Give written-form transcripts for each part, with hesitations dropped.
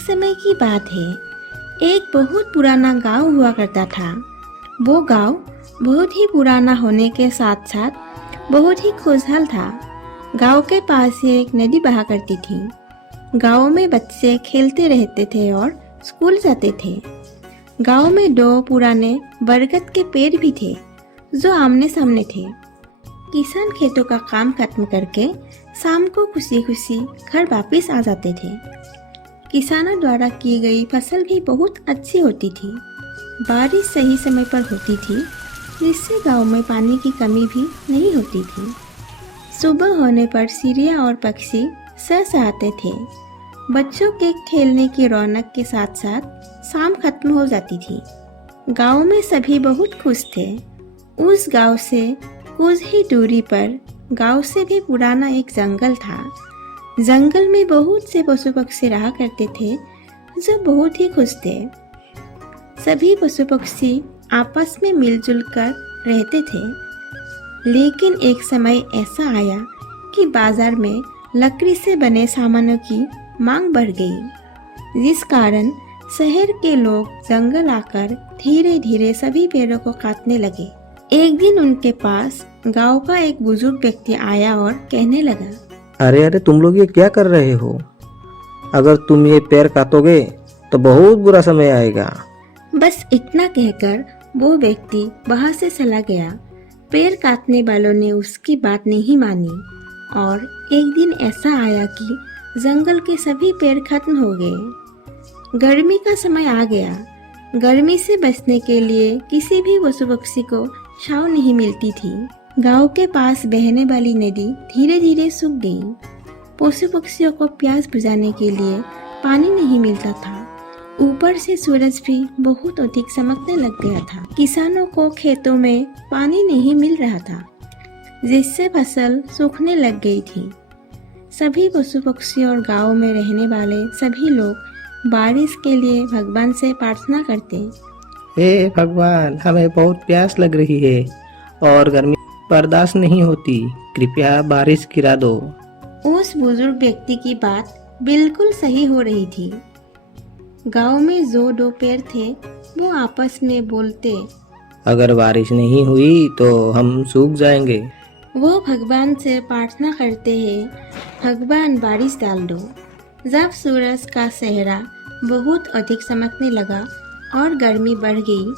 एक समय की बात है। एक बहुत पुराना गांव हुआ करता था। वो गांव बहुत ही पुराना होने के साथ साथ बहुत ही खुशहाल था। गांव के पास ही एक नदी बहा करती थी। गांव में बच्चे खेलते रहते थे और स्कूल जाते थे। गांव में दो पुराने बरगद के पेड़ भी थे जो आमने सामने थे। किसान खेतों का काम खत्म करके शाम को खुशी खुशी घर वापस आ जाते थे। किसानों द्वारा की गई फसल भी बहुत अच्छी होती थी। बारिश सही समय पर होती थी जिससे गांव में पानी की कमी भी नहीं होती थी। सुबह होने पर चिड़िया और पक्षी सहसहाते थे। बच्चों के खेलने की रौनक के साथ साथ शाम खत्म हो जाती थी। गांव में सभी बहुत खुश थे। उस गांव से कुछ ही दूरी पर गांव से भी पुराना एक जंगल था। जंगल में बहुत से पशु पक्षी रहा करते थे जो बहुत ही खुश थे। सभी पशु पक्षी आपस में मिलजुल कर रहते थे। लेकिन एक समय ऐसा आया कि बाजार में लकड़ी से बने सामानों की मांग बढ़ गई, जिस कारण शहर के लोग जंगल आकर धीरे धीरे सभी पेड़ों को काटने लगे। एक दिन उनके पास गांव का एक बुजुर्ग व्यक्ति आया और कहने लगा, अरे अरे तुम लोग ये क्या कर रहे हो? अगर तुम ये पेड़ काटोगे तो बहुत बुरा समय आएगा। बस इतना कहकर वो व्यक्ति वहां से चला गया। पेड़ काटने वालों ने उसकी बात नहीं मानी और एक दिन ऐसा आया कि जंगल के सभी पेड़ खत्म हो गए। गर्मी का समय आ गया। गर्मी से बचने के लिए किसी भी पशु पक्षी को छांव नहीं मिलती थी। गांव के पास बहने वाली नदी धीरे धीरे सूख गई। पशु पक्षियों को प्यास बुझाने के लिए पानी नहीं मिलता था। ऊपर से सूरज भी बहुत अधिक चमकने लग गया था। किसानों को खेतों में पानी नहीं मिल रहा था, जिससे फसल सूखने लग गई थी। सभी पशु पक्षी और गांव में रहने वाले सभी लोग बारिश के लिए भगवान से प्रार्थना करते। हे भगवान, हमें बहुत प्यास लग रही है और गर्मी बर्दाश्त नहीं होती, कृपया बारिश गिरा दो। उस बुजुर्ग व्यक्ति की बात बिल्कुल सही हो रही थी। गांव में जो दो पेड़ थे वो आपस में बोलते, अगर बारिश नहीं हुई तो हम सूख जाएंगे। वो भगवान से प्रार्थना करते हैं, भगवान बारिश डाल दो। जब सूरज का सेहरा बहुत अधिक चमकने लगा और गर्मी बढ़ गई,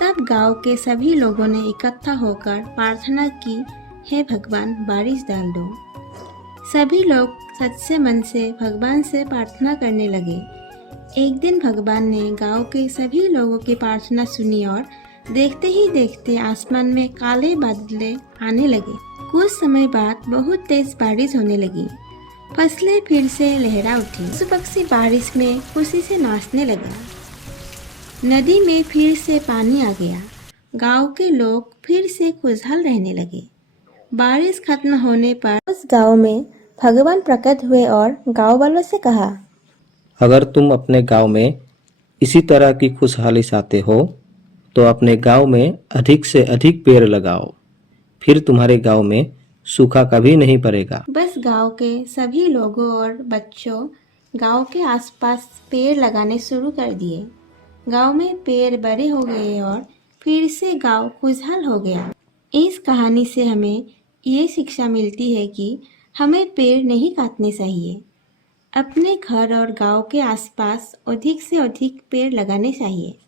तब गांव के सभी लोगों ने इकट्ठा होकर प्रार्थना की, हे भगवान बारिश डाल दो। सभी लोग सच्चे मन से भगवान से प्रार्थना करने लगे। एक दिन भगवान ने गांव के सभी लोगों की प्रार्थना सुनी और देखते ही देखते आसमान में काले बादल आने लगे। कुछ समय बाद बहुत तेज बारिश होने लगी। फसलें फिर से लहरा उठी। पशु पक्षी बारिश में खुशी से नाचने लगा। नदी में फिर से पानी आ गया। गांव के लोग फिर से खुशहाल रहने लगे। बारिश खत्म होने पर उस गांव में भगवान प्रकट हुए और गांव वालों से कहा, अगर तुम अपने गांव में इसी तरह की खुशहाली चाहते हो तो अपने गांव में अधिक से अधिक पेड़ लगाओ, फिर तुम्हारे गांव में सूखा कभी नहीं पड़ेगा। बस गांव के सभी लोगों और बच्चों गांव के आसपास पेड़ लगाने शुरू कर दिए। गांव में पेड़ बड़े हो गए और फिर से गांव खुशहाल हो गया। इस कहानी से हमें ये शिक्षा मिलती है कि हमें पेड़ नहीं काटने चाहिए। अपने घर और गांव के आसपास अधिक से अधिक पेड़ लगाने चाहिए।